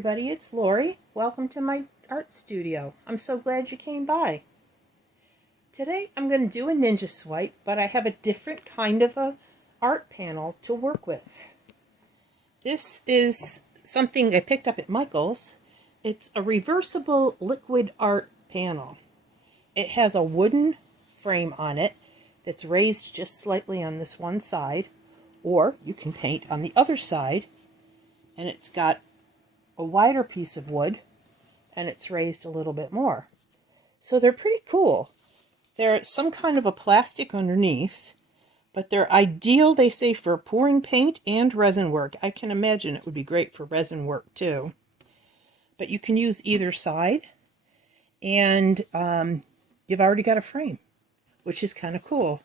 everybody, it's Lori. Welcome to my art studio. I'm so glad you came by. Today I'm going to do a ninja swipe, but I have a different kind of a art panel to work with. This is something I picked up at Michael's. It's a reversible liquid art panel. It has a wooden frame on it that's raised just slightly on this one side, or you can paint on the other side, and it's got a wider piece of wood and it's raised a little bit more. So they're pretty cool. They're some kind of a plastic underneath, but they're ideal, they say, for pouring paint and resin work. I can imagine it would be great for resin work too. But you can use either side, and you've already got a frame, which is kind of cool.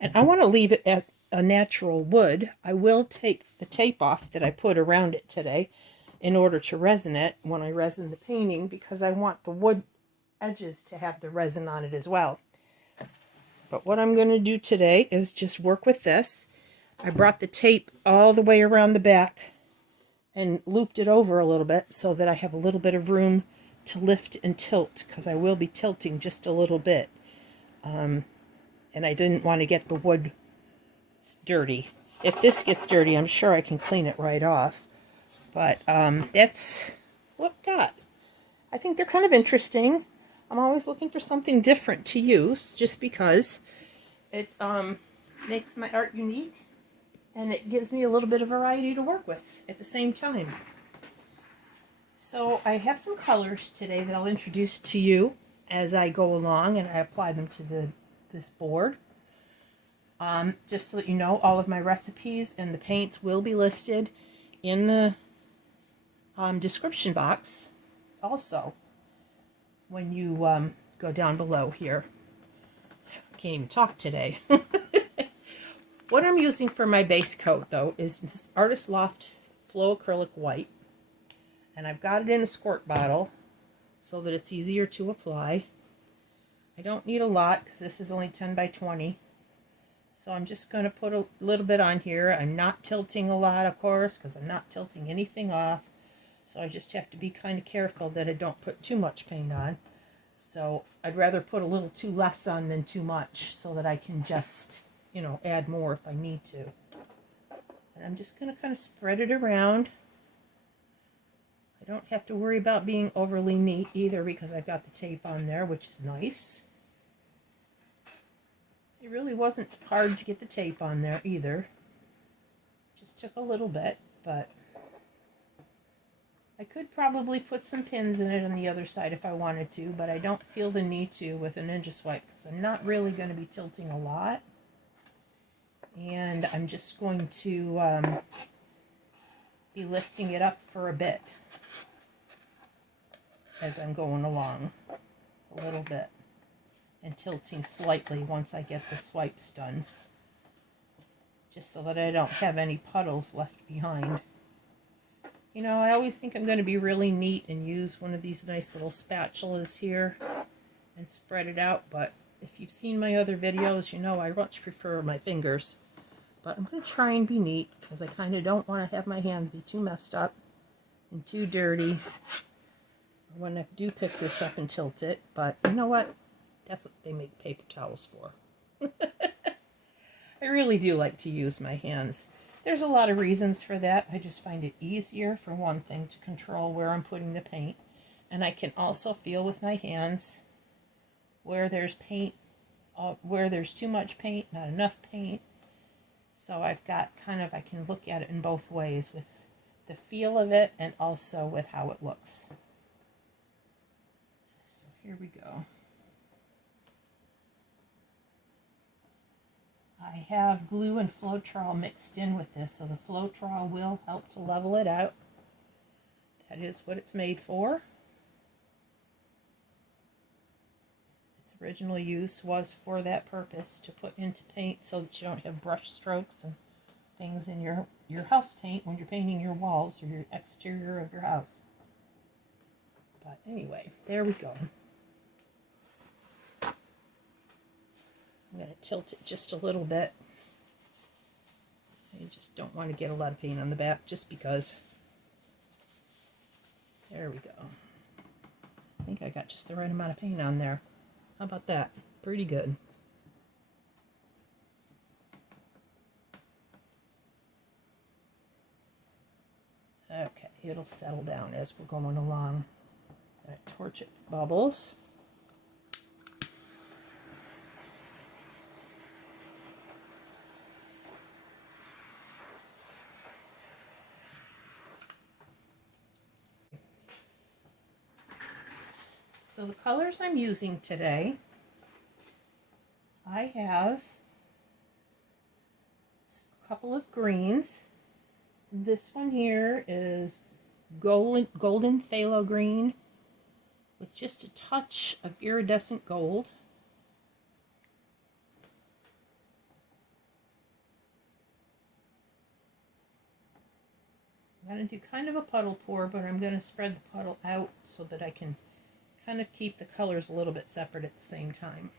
And I want to leave it at a natural wood. I will take the tape off that I put around it today in order to resin it when I resin the painting, because I want the wood edges to have the resin on it as well. But what I'm going to do today is just work with this. I brought the tape all the way around the back and looped it over a little bit so that I have a little bit of room to lift and tilt, because I will be tilting just a little bit. And I didn't want to get the wood dirty. If this gets dirty, I'm sure I can clean it right off. But that's what I've got. I think they're kind of interesting. I'm always looking for something different to use, just because it makes my art unique, and it gives me a little bit of variety to work with at the same time. So I have some colors today that I'll introduce to you as I go along, and I apply them to this board. Just so that you know, all of my recipes and the paints will be listed in the description box also when you go down below here. I can't even talk today. What I'm using for my base coat, though, is this Artist Loft Flow Acrylic White, and I've got it in a squirt bottle so that it's easier to apply. I don't need a lot because this is only 10 by 20. So I'm just going to put a little bit on here. I'm not tilting a lot, of course, because I'm not tilting anything off. So I just have to be kind of careful that I don't put too much paint on. So I'd rather put a little too less on than too much, so that I can just, you know, add more if I need to. And I'm just going to kind of spread it around. I don't have to worry about being overly neat either, because I've got the tape on there, which is nice. It really wasn't hard to get the tape on there either. Just took a little bit, but I could probably put some pins in it on the other side if I wanted to, but I don't feel the need to with a ninja swipe, because I'm not really going to be tilting a lot. And I'm just going to be lifting it up for a bit as I'm going along, a little bit, and tilting slightly once I get the swipes done, just so that I don't have any puddles left behind. You know, I always think I'm going to be really neat and use one of these nice little spatulas here and spread it out, but if you've seen my other videos, you know I much prefer my fingers. But I'm going to try and be neat, because I kind of don't want to have my hands be too messed up and too dirty when I do pick this up and tilt it. But you know what? That's what they make paper towels for. I really do like to use my hands. There's a lot of reasons for that. I just find it easier, for one thing, to control where I'm putting the paint. And I can also feel with my hands where there's paint, where there's too much paint, not enough paint. So I've got kind of, I can look at it in both ways, with the feel of it and also with how it looks. So here we go. I have glue and Floetrol mixed in with this, so the Floetrol will help to level it out. That is what it's made for. Its original use was for that purpose, to put into paint so that you don't have brush strokes and things in your house paint when you're painting your walls or your exterior of your house. But anyway, there we go. I'm going to tilt it just a little bit. I just don't want to get a lot of paint on the back, just because. There we go. I think I got just the right amount of paint on there. How about that? Pretty good. Okay, it'll settle down as we're going along. Torch it for bubbles. So the colors I'm using today, I have a couple of greens. This one here is golden phthalo green with just a touch of iridescent gold. I'm going to do kind of a puddle pour, but I'm going to spread the puddle out so that I can kind of keep the colors a little bit separate at the same time.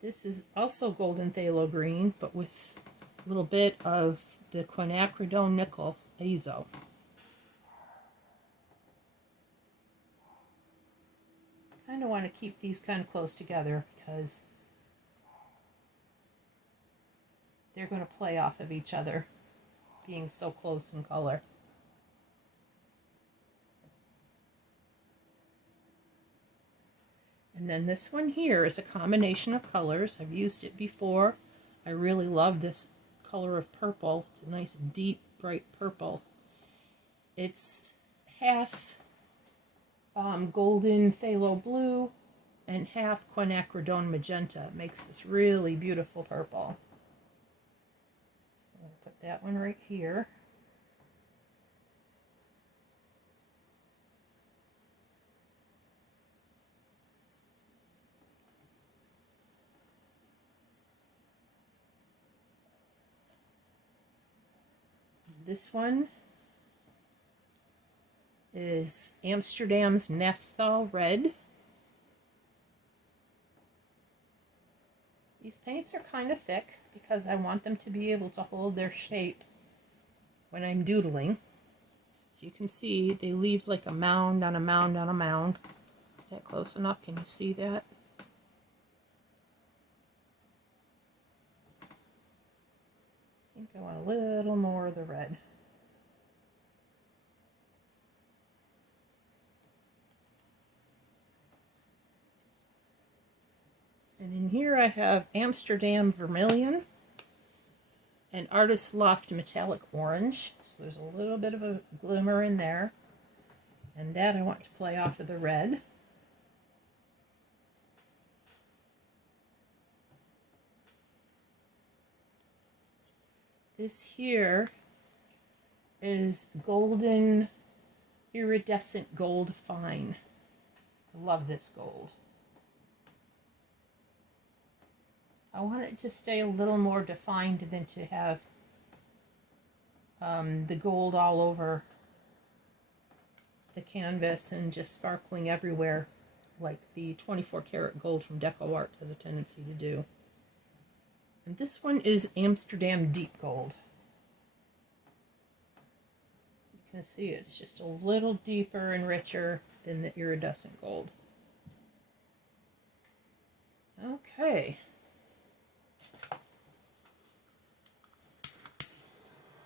This is also golden phthalo green, but with a little bit of the quinacridone nickel azo. Kind of want to keep these kind of close together because they're going to play off of each other, being so close in color. And then this one here is a combination of colors. I've used it before. I really love this color of purple. It's a nice deep bright purple. It's half golden phthalo blue and half quinacridone magenta. It makes this really beautiful purple. So I'll put that one right here. This one is Amsterdam's Naphthol Red. These paints are kind of thick because I want them to be able to hold their shape when I'm doodling. So you can see they leave like a mound on a mound on a mound. Is that close enough? Can you see that? I think I want a little more of the red. And in here I have Amsterdam Vermilion and Artist Loft Metallic Orange. So there's a little bit of a glimmer in there. And that I want to play off of the red. This here is golden iridescent gold fine. I love this gold. I want it to stay a little more defined than to have the gold all over the canvas and just sparkling everywhere like the 24 karat gold from Deco Art has a tendency to do. And this one is Amsterdam Deep Gold. So you can see it's just a little deeper and richer than the iridescent gold. Okay.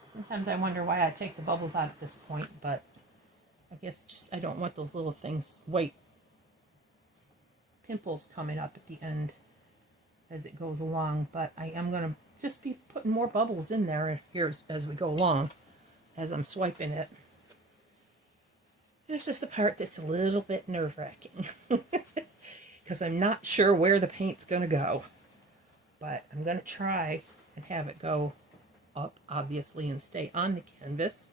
Sometimes I wonder why I take the bubbles out at this point, but I guess just I don't want those little things, white pimples coming up at the end as it goes along. But I am going to just be putting more bubbles in there here as we go along, as I'm swiping it. This is the part that's a little bit nerve-wracking because I'm not sure where the paint's going to go. But I'm going to try and have it go up, obviously, and stay on the canvas.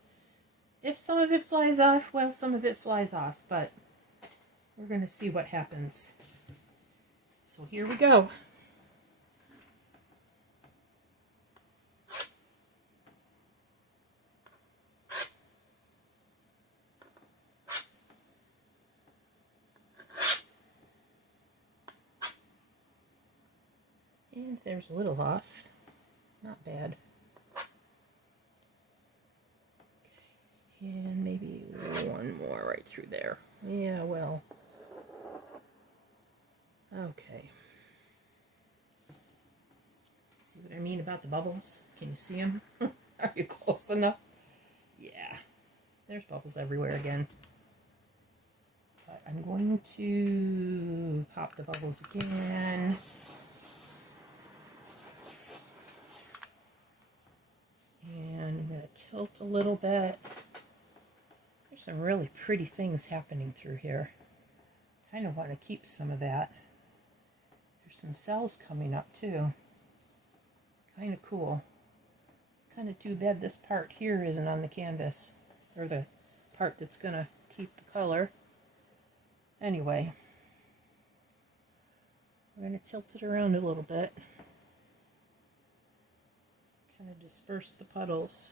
If some of it flies off, well, some of it flies off, but we're going to see what happens. So here we go. And there's a little off. Not bad. And maybe through there. Yeah, well. Okay. See what I mean about the bubbles? Can you see them? Are you close enough? Yeah. There's bubbles everywhere again. But I'm going to pop the bubbles again. And I'm going to tilt a little bit. There's some really pretty things happening through here. Kind of want to keep some of that. There's some cells coming up too. Kind of cool. It's kind of too bad this part here isn't on the canvas, or the part that's going to keep the color. Anyway, we're going to tilt it around a little bit. Kind of disperse the puddles.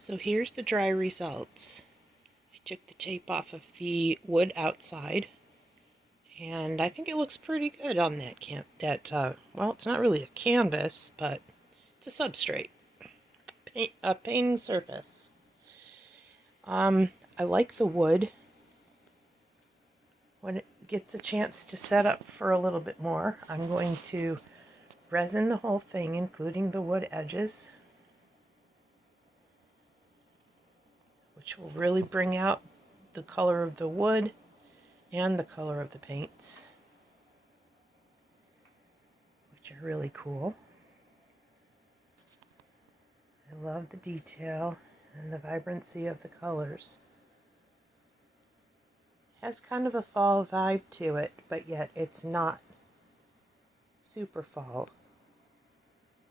So here's the dry results. I took the tape off of the wood outside, and I think it looks pretty good on that well, it's not really a canvas, but it's a substrate, a painting surface. I like the wood. When it gets a chance to set up for a little bit more, I'm going to resin the whole thing, including the wood edges, which will really bring out the color of the wood and the color of the paints, which are really cool. I love the detail and the vibrancy of the colors. It has kind of a fall vibe to it, but yet it's not super fall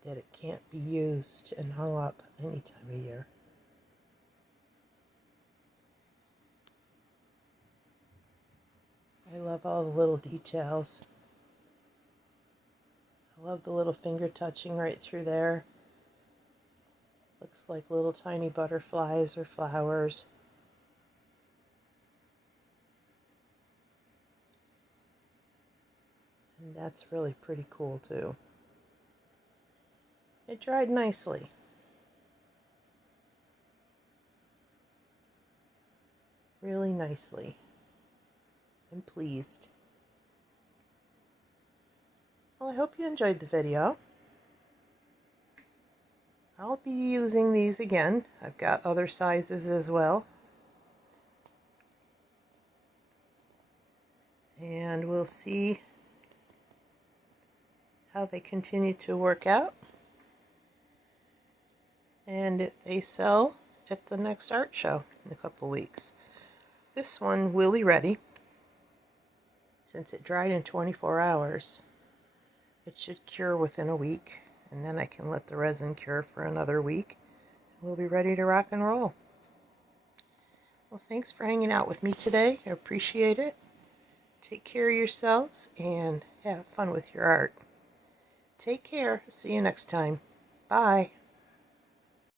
that it can't be used and hung up any time of year. I love all the little details. I love the little finger touching right through there. Looks like little tiny butterflies or flowers. And that's really pretty cool too. It dried nicely. Really nicely. I'm pleased. Well, I hope you enjoyed the video. I'll be using these again. I've got other sizes as well. And we'll see how they continue to work out. And if they sell at the next art show in a couple weeks. This one will be ready. Since it dried in 24 hours, it should cure within a week. And then I can let the resin cure for another week. We'll be ready to rock and roll. Well, thanks for hanging out with me today. I appreciate it. Take care of yourselves and have fun with your art. Take care. See you next time. Bye.